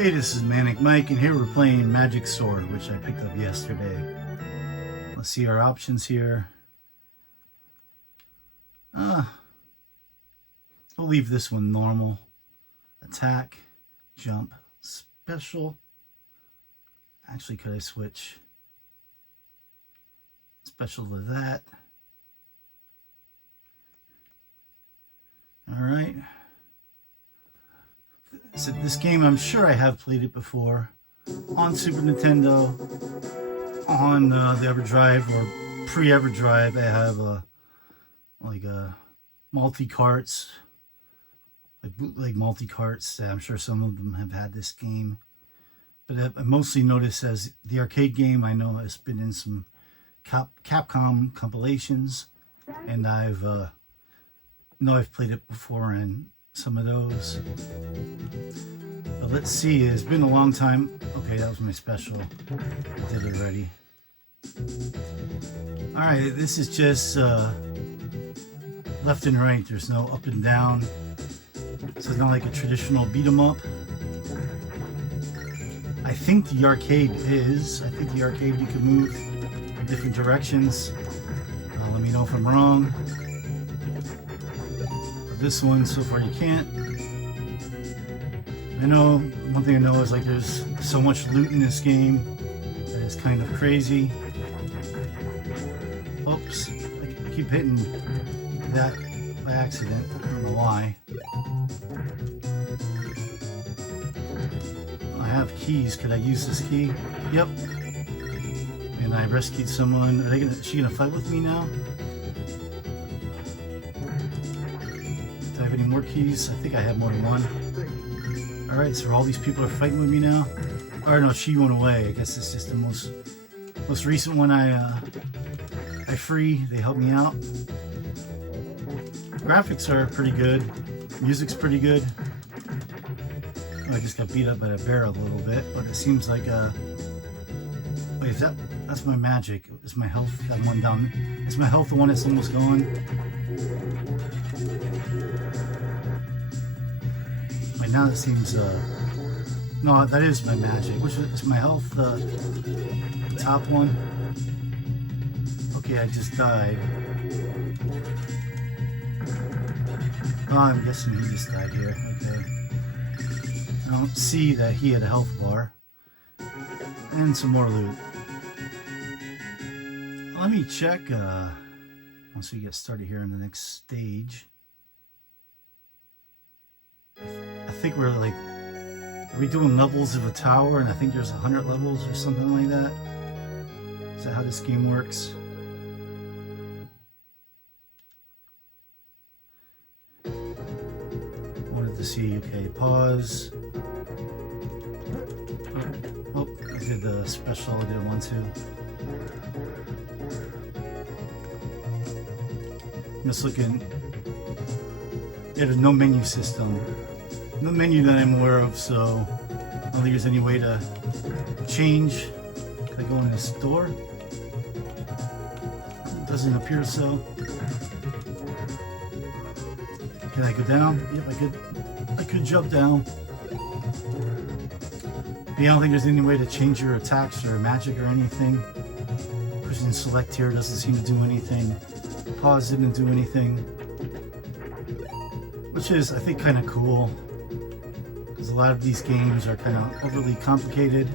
Hey, this is Manic Mike, and here we're playing Magic Sword, which I picked up yesterday. Let's see our options here. We'll leave this one normal. Attack, jump, special. Actually, could I switch special to that? All right. So this game, I'm sure I have played it before on Super Nintendo, on the EverDrive or pre-EverDrive. I have like multi-carts, like bootleg multi-carts. I'm sure some of them have had this game, but I mostly noticed as the arcade game. I know it's been in some Capcom compilations, and I've played it before in some of those. But let's see, it's been a long time. Okay, that was my special. I did it already. Alright, this is just left and right. There's no up and down. So it's not like a traditional beat 'em up. I think the arcade is. I think the arcade you can move in different directions. Let me know if I'm wrong. This one, so far you can't. I know, one thing I know is like there's so much loot in this game that it's kind of crazy. Oops, I keep hitting that by accident. I don't know why. I have keys. Could I use this key? Yep. And I rescued someone. Is she gonna fight with me now? Do I have any more keys? I think I have more than one. Alright, so all these people are fighting with me now? Or no, she went away. I guess it's just the most recent one I free. They helped me out. Graphics are pretty good. Music's pretty good. Oh, I just got beat up by a bear a little bit, but it seems like wait, that's my magic. Is my health that one down? Is my health the one that's almost gone? Right now it seems no, that is my magic. Which is my health the top one? Okay, I just died. Oh, I'm guessing he just died here. Okay. I don't see that he had a health bar. And some more loot. Let me check once we get started here in the next stage. I think we're like, are we doing levels of a tower? And I think there's 100 levels or something like that. Is that how this game works? Wanted to see, okay, pause. Oh, I did the special, I did one too. I'm just looking. Yeah, there's no menu system. No menu that I'm aware of, so I don't think there's any way to change. Can I go in this door? It doesn't appear so. Can I go down? Yep, I could jump down. But yeah, I don't think there's any way to change your attacks or magic or anything. Pushing select here doesn't seem to do anything. Pause didn't do anything. Which is, I think, kind of cool. Because a lot of these games are kind of overly complicated.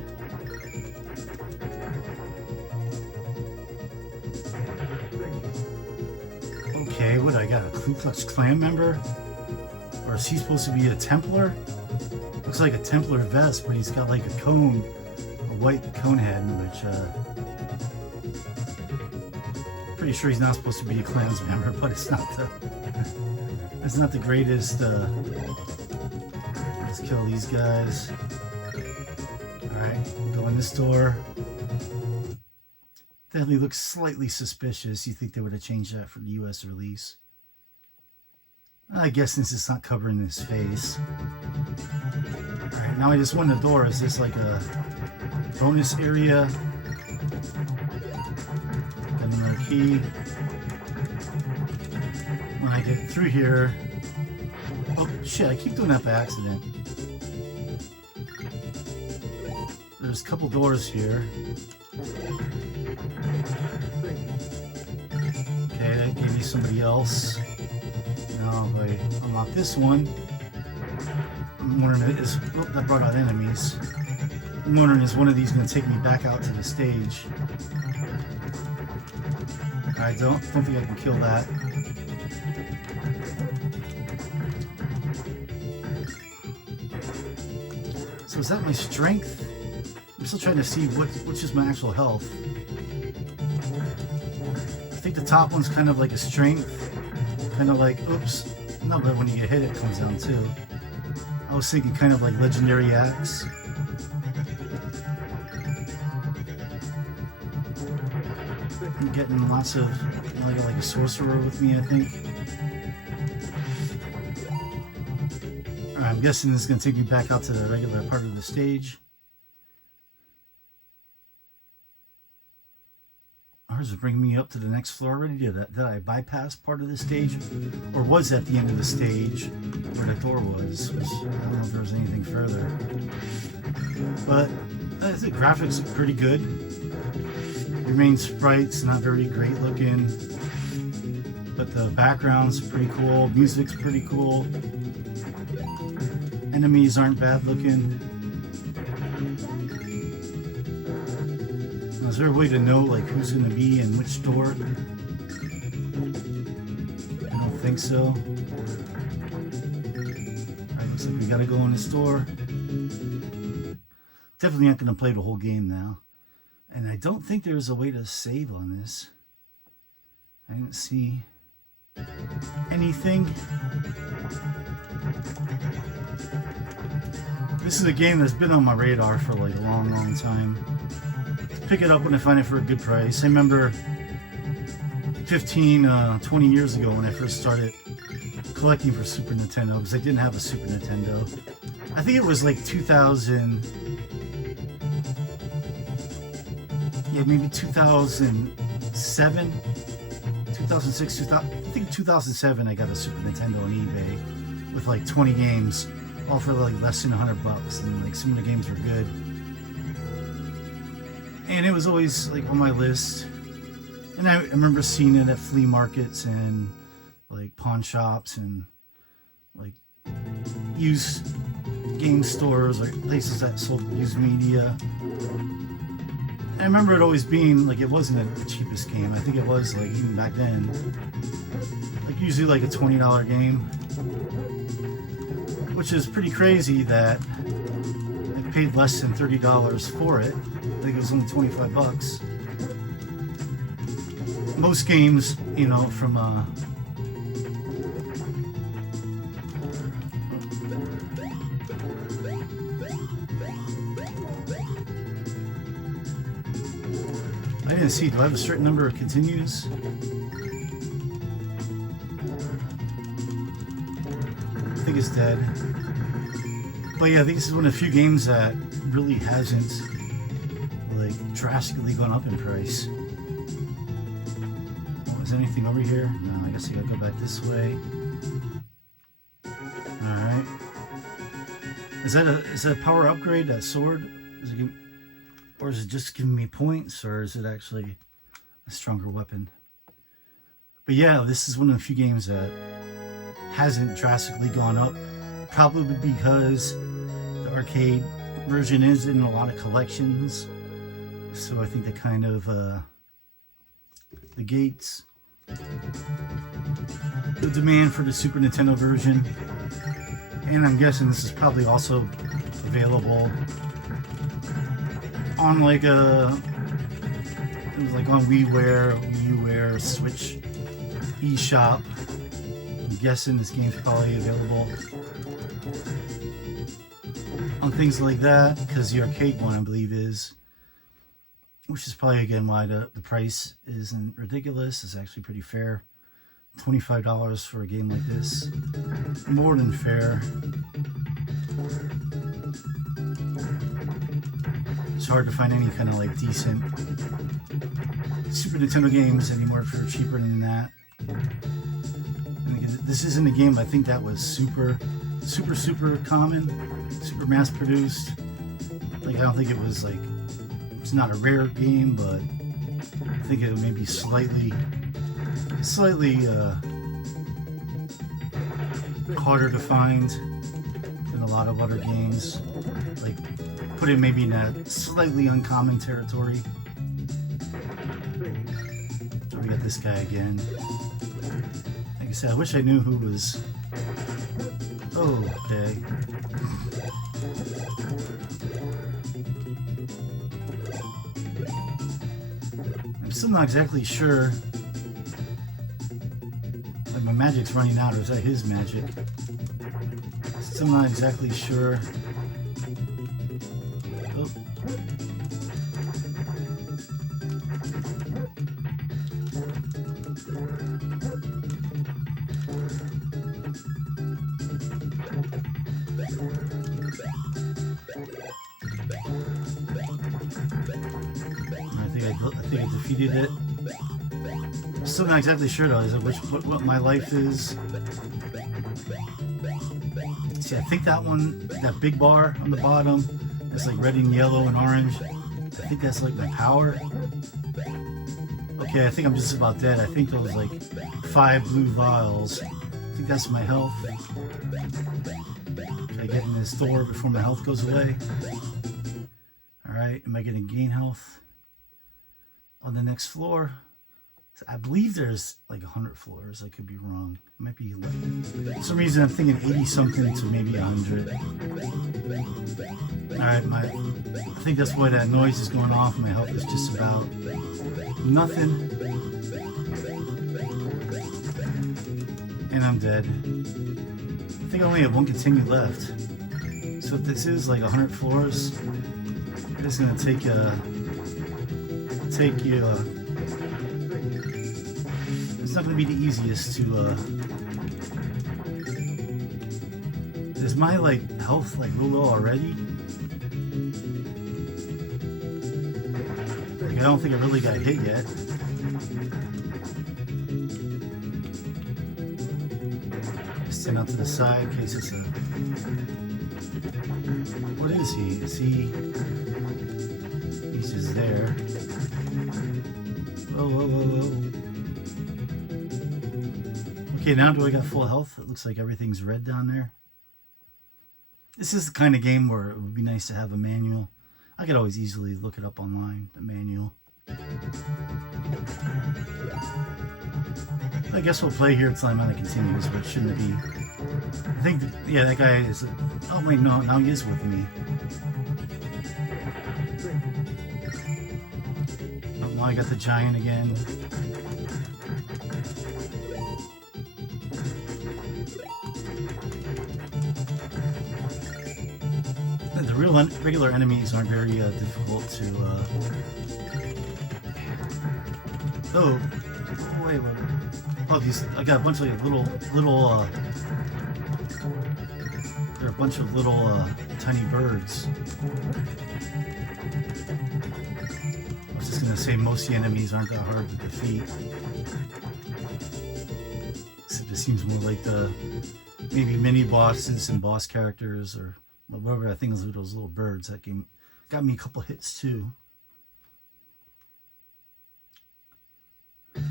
Okay, what, I got a Ku Klux Klan member? Or is he supposed to be a Templar? Looks like a Templar vest, but he's got like a cone, a white cone head, which pretty sure he's not supposed to be a Klan's member, but it's not the greatest. Let's kill these guys. Alright, go in this door. Definitely looks slightly suspicious. You think they would have changed that for the US release? I guess since it's not covering his face. Alright, now I just won the door. Is this like a bonus area? Got another key. When I get through here... Oh shit, I keep doing that by accident. There's a couple doors here. Okay, that gave me somebody else. Now if I unlock this one, I'm wondering is that brought out enemies. I'm wondering is one of these going to take me back out to the stage? I don't think I can kill that. So is that my strength? I'm still trying to see which is my actual health. I think the top one's kind of like a strength. Kind of like, oops. No, but when you get hit, it comes down too. I was thinking kind of like legendary axe. I'm getting lots of, I got like a sorcerer with me, I think. Alright, I'm guessing this is going to take me back out to the regular part of the stage. Ours is bringing me up to the next floor already. Did I bypass part of the stage? Or was that the end of the stage where the door was? I don't know if there was anything further. But the graphics look pretty good. Your main sprite's not very great looking, but the background's pretty cool. Music's pretty cool. Enemies aren't bad looking. Is there a way to know like who's going to be in which door? I don't think so. Alright, looks like we gotta go in the store. Definitely not going to play the whole game now. And I don't think there's a way to save on this. I didn't see anything. This is a game that's been on my radar for like a long time. Pick it up when I find it for a good price. I remember 20 years ago when I first started collecting for Super Nintendo, because I didn't have a Super Nintendo. I think it was like 2000, yeah, maybe 2007, 2006, 2000, I think 2007 I got a Super Nintendo on eBay with like 20 games, all for like less than $100, and like some of the games were good. And it was always like on my list. And I remember seeing it at flea markets and like pawn shops and like used game stores or places that sold used media. I remember it always being like, it wasn't the cheapest game. I think it was like, even back then, like usually like a $20 game, which is pretty crazy that I paid less than $30 for it. I think it was only 25 bucks. Most games, you know, from I didn't see, do I have a certain number of continues? I think it's dead. But yeah, I think this is one of the few games that really hasn't like drastically gone up in price. Oh, is there anything over here? No, I guess I gotta go back this way. Alright. Is that a power upgrade, that sword? Or is it just giving me points, or is it actually a stronger weapon? But yeah, this is one of the few games that hasn't drastically gone up. Probably because the arcade version is in a lot of collections. So I think that kind of negates the demand for the Super Nintendo version. And I'm guessing this is probably also available on like it was like on WiiWare, WiiWare, Switch eShop. I'm guessing this game's probably available on things like that, because the arcade one I believe is. Which is probably, again, why the price isn't ridiculous. It's actually pretty fair. $25 for a game like this. More than fair. It's hard to find any kind of like decent Super Nintendo games anymore for cheaper than that. And again, this isn't a game I think that was super common, super mass produced. Like, I don't think it was like, it's not a rare game, but I think it may be slightly harder to find than a lot of other games. Like, put it maybe in that slightly uncommon territory. So we got this guy again. Like I said, I wish I knew who was... Oh, okay. I'm still not exactly sure. Like, my magic's running out, or is that his magic? Still not exactly sure. Oh. I think I defeated it. I'm still not exactly sure though. Is it what my life is? See, I think that one, that big bar on the bottom, is like red and yellow and orange. I think that's like my power. Okay, I think I'm just about dead. I think those like 5 blue vials. I think that's my health. Can I get in this door before my health goes away? Alright, am I going to gain health on the next floor? I believe there's like 100 floors. I could be wrong. It might be like, for some reason I'm thinking 80 something to maybe 100. Alright, I think that's why that noise is going off. My health is just about nothing. And I'm dead. I think I only have one continue left. So if this is like 100 floors, it's gonna take you it's not going to be the easiest to, is my, like, health, like, real low already? Like, I don't think I really got hit yet. Stand out to the side in case it's a... What is he? Is he... He's just there. Whoa, whoa, whoa, whoa. Okay, now do I got full health? It looks like everything's red down there. This is the kind of game where it would be nice to have a manual. I could always easily look it up online, the manual. I guess we'll play here until I'm on the continues, but it shouldn't be. I think, yeah, that guy is... Oh wait, no, now he is with me. Oh, now I got the giant again. The regular enemies aren't very difficult to. Oh, wait. Oh, these! I got a bunch of little. There are a bunch of little tiny birds. I was just gonna say most of the enemies aren't that hard to defeat. Except it seems more like the maybe mini bosses and boss characters or. Whatever I think is with those little birds. That game got me a couple hits too. The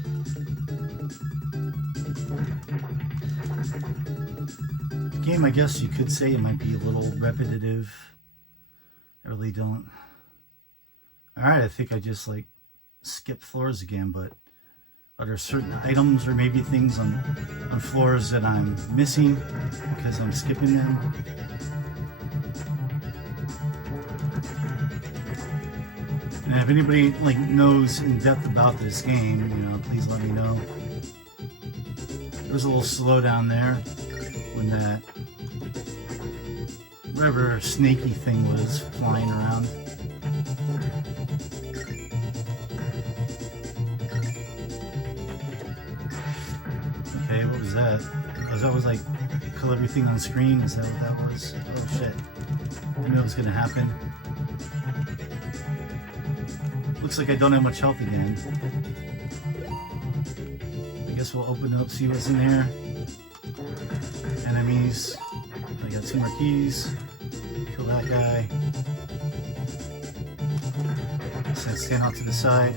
game, I guess you could say it might be a little repetitive. I really don't. Alright, I think I just like skipped floors again, but are there certain items or maybe things on floors that I'm missing because I'm skipping them? And if anybody like knows in depth about this game, you know, please let me know. There was a little slowdown there when that whatever snaky thing was flying around. Okay, what was that? Because that was like kill everything on screen. Is that what that was? Oh shit! I knew it was gonna happen. Looks like I don't have much health again. I guess we'll open it up, see what's in there. Enemies. I got 2 more keys. Kill that guy. So I stand out to the side.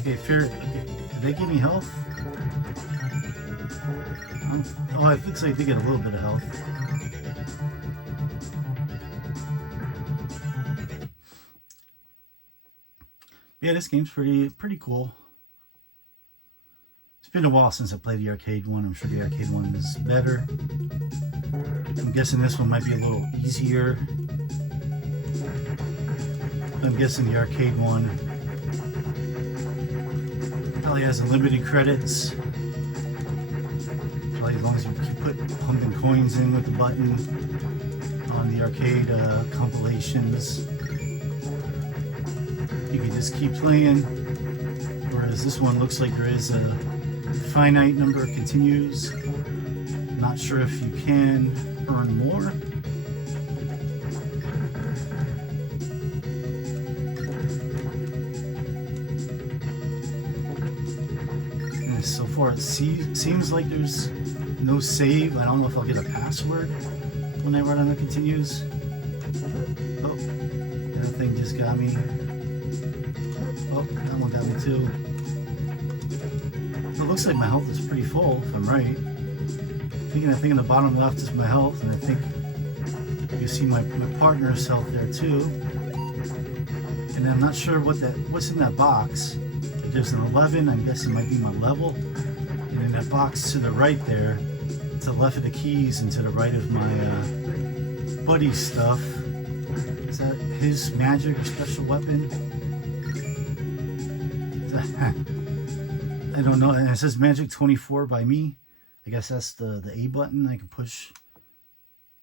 Okay, fear. Okay, did they give me health? Oh, it looks like they get a little bit of health. Yeah, this game's pretty cool. It's been a while since I played the arcade one. I'm sure the arcade one is better. I'm guessing this one might be a little easier. I'm guessing the arcade one probably has unlimited credits. Probably as long as you keep pumping coins in with the button on the arcade compilations, you can just keep playing. Whereas this one looks like there is a finite number of continues. Not sure if you can earn more. And so far it seems like there's no save. I don't know if I'll get a password when I run on the continues. Oh, that thing just got me. Oh, that one got me too. It looks like my health is pretty full, if I'm right. I think in the bottom left is my health, and I think you see my partner's health there too. And I'm not sure what's in that box. If there's an 11, I'm guessing it might be my level. And in that box to the right there, to the left of the keys and to the right of my buddy's stuff, is that his magic or special weapon? I don't know. And it says Magic 24 by me. I guess that's the A button I can push.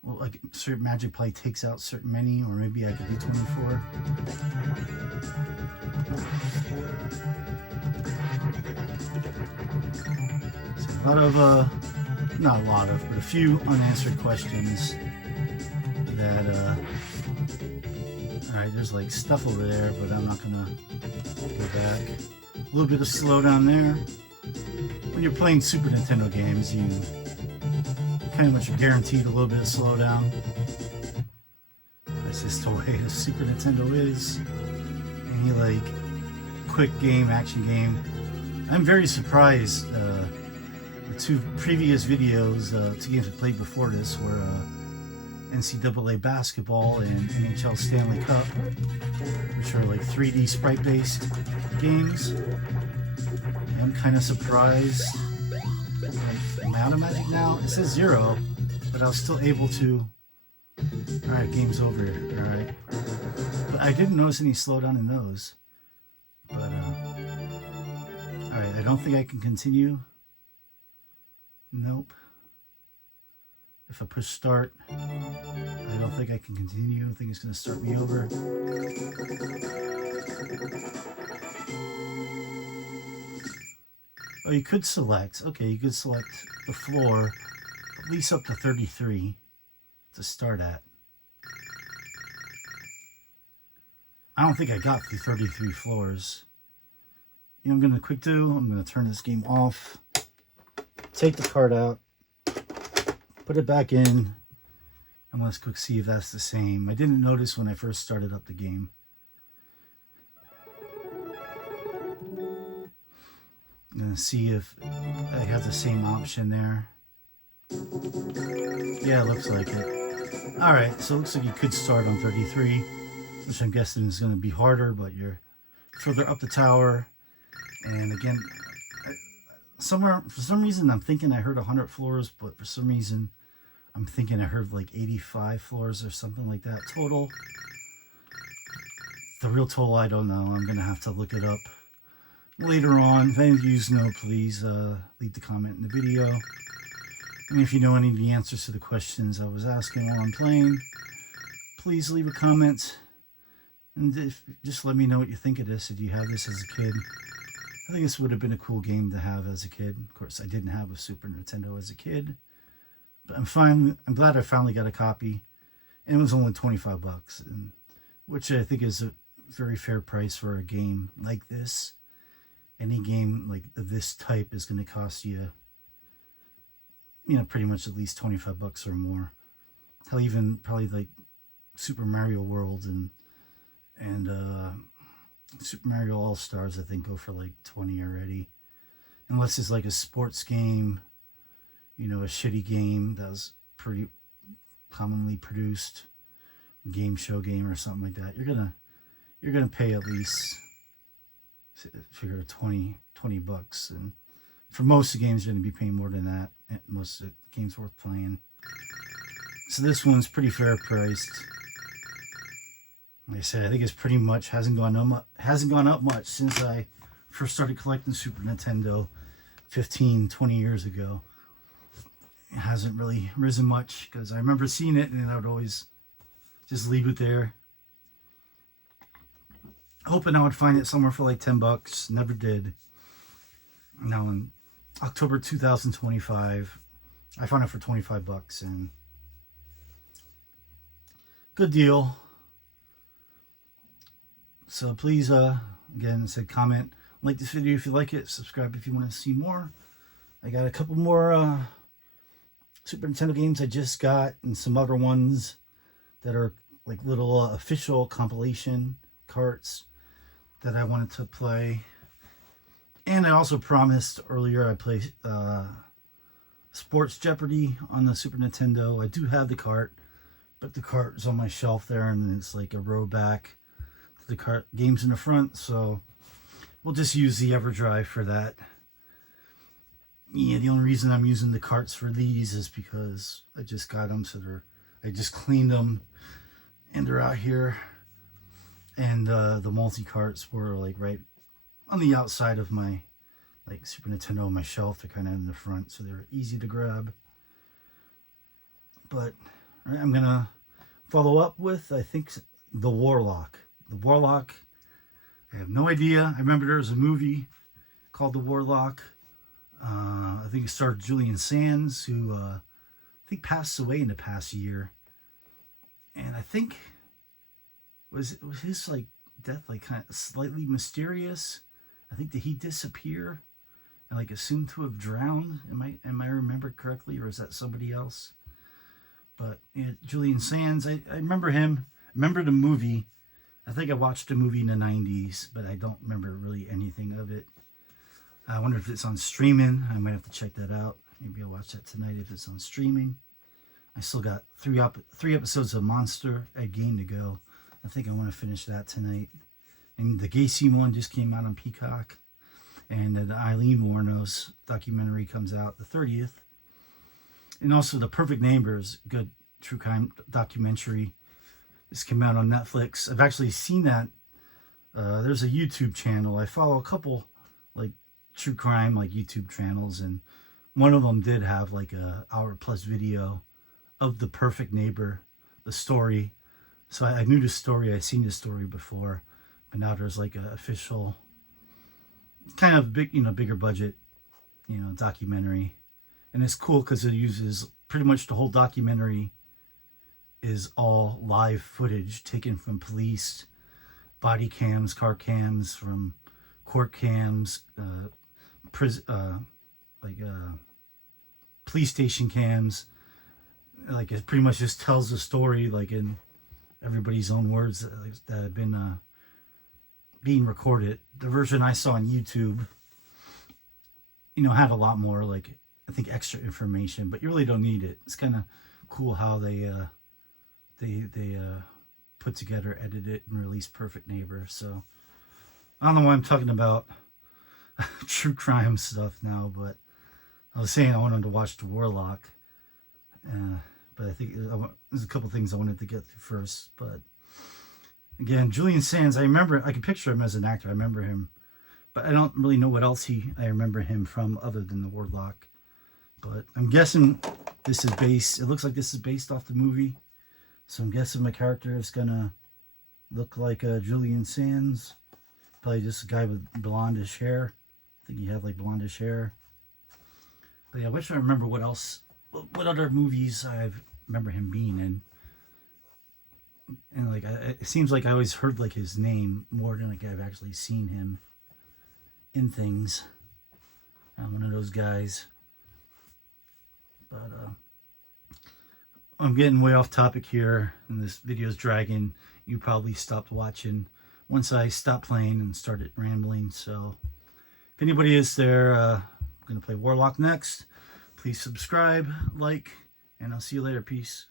Well, like certain magic probably takes out certain many, or maybe I could do 24. So a lot of, not a lot of, but a few unanswered questions that, alright, there's like stuff over there, but I'm not gonna go back. A little bit of slowdown there. When you're playing Super Nintendo games, you kind of much guaranteed a little bit of slowdown. That's just the way the Super Nintendo is. Any like quick game, action game. I'm very surprised. The two previous videos, two games I played before this, were NCAA basketball and NHL Stanley Cup, which are like 3D sprite-based games. I'm kind of surprised. I'm out of magic now. It says 0, but I was still able to. Alright, game's over. Alright. But I didn't notice any slowdown in those. But, alright, I don't think I can continue. Nope. If I push start, I don't think I can continue. I think it's going to start me over. Oh, you could select. Okay, you could select the floor, at least up to 33 to start at. I don't think I got through 33 floors. You know what I'm going to quick do? I'm going to turn this game off, take the card out, put it back in, and let's quick see if that's the same. I didn't notice when I first started up the game. I'm going to see if I have the same option there. Yeah, it looks like it. Alright, so it looks like you could start on 33, which I'm guessing is going to be harder, but you're further up the tower. And again, for some reason I'm thinking I heard 100 floors, but for some reason I'm thinking I heard like 85 floors or something like that total. The real total, I don't know. I'm going to have to look it up later on. If any of you know, please leave the comment in the video. And if you know any of the answers to the questions I was asking while I'm playing, please leave a comment. And just let me know what you think of this. Did you have this as a kid? I think this would have been a cool game to have as a kid. Of course, I didn't have a Super Nintendo as a kid. But I'm glad I finally got a copy. And it was only 25 bucks, which I think is a very fair price for a game like this. Any game like this type is going to cost you, pretty much at least 25 bucks or more. Hell, even probably like Super Mario World and And Super Mario All Stars, I think, go for like 20 already. Unless it's like a sports game, you know, a shitty game that was pretty commonly produced, game show game or something like that. You're gonna pay at least, figure, 20 bucks, and for most of the games you're gonna be paying more than that. Most of the games worth playing. So this one's pretty fair priced. Like I said, I think it's pretty much hasn't gone up much since I first started collecting Super Nintendo 15-20 years ago. It hasn't really risen much because I remember seeing it and I would always just leave it there, hoping I would find it somewhere for like 10 bucks. Never did. Now in October 2025, I found it for 25 bucks, and good deal. So please, again, I said, comment, like this video if you like it, subscribe if you want to see more. I got a couple more Super Nintendo games I just got, and some other ones that are like little official compilation carts that I wanted to play. And I also promised earlier I play Sports Jeopardy on the Super Nintendo. I do have the cart, but the cart is on my shelf there, and it's like a row back to the cart games in the front, so we'll just use the EverDrive for that. Yeah, the only reason I'm using the carts for these is because I just got them, so I just cleaned them and they're out here. And the multi-carts were like right on the outside of my like Super Nintendo on my shelf. They're kind of in the front, so they're easy to grab. But right, I'm gonna follow up with, I think, The Warlock. The Warlock, I have no idea. I remember there was a movie called The Warlock. I think it starred Julian Sands, who I think passed away in the past year. And I think was his like death like kind of slightly mysterious. I think, did he disappear and like assumed to have drowned? Am I remember correctly, or is that somebody else? But yeah, Julian Sands, I remember him. I remember the movie. I think I watched the movie in the 90s, but I don't remember really anything of it. I wonder if it's on streaming. I might have to check that out. Maybe I'll watch that tonight if it's on streaming. I still got three episodes of Monster again to go. I think I want to finish that tonight. And the Gacy one just came out on Peacock. And the Eileen Wuornos documentary comes out the 30th. And also The Perfect Neighbors, good true crime documentary. This came out on Netflix. I've actually seen that. There's a YouTube channel. I follow a couple like true crime like YouTube channels, and one of them did have like a hour plus video of The Perfect Neighbor, the story. So I knew the story. I'd seen the story before, but now there's like an official kind of big, bigger budget, documentary. And it's cool because it uses pretty much the whole documentary is all live footage taken from police body cams, car cams, from court cams, police station cams. Like, it pretty much just tells the story like in everybody's own words that have been being recorded. The version I saw on YouTube, had a lot more like, I think, extra information, but you really don't need it. It's kind of cool how they put together, edit it, and release Perfect Neighbor. So I don't know why I'm talking about true crime stuff now, but I was saying I wanted to watch The Warlock, but I think there's a couple things I wanted to get through first. But again, Julian Sands, I can picture him as an actor. I remember him, but I don't really know what else I remember him from other than The Warlock. But I'm guessing it looks like this is based off the movie. So I'm guessing my character is gonna look like Julian Sands. Probably just a guy with blondish hair. I think he had like blondish hair. But yeah, I wish I remember what other movies I remember him being in. And like, it seems like I always heard like his name more than like I've actually seen him in things. I'm one of those guys. But I'm getting way off topic here, and this video is dragging. You probably stopped watching once I stopped playing and started rambling. So if anybody is there, I'm going to play Warlock next. Please subscribe, like, and I'll see you later. Peace.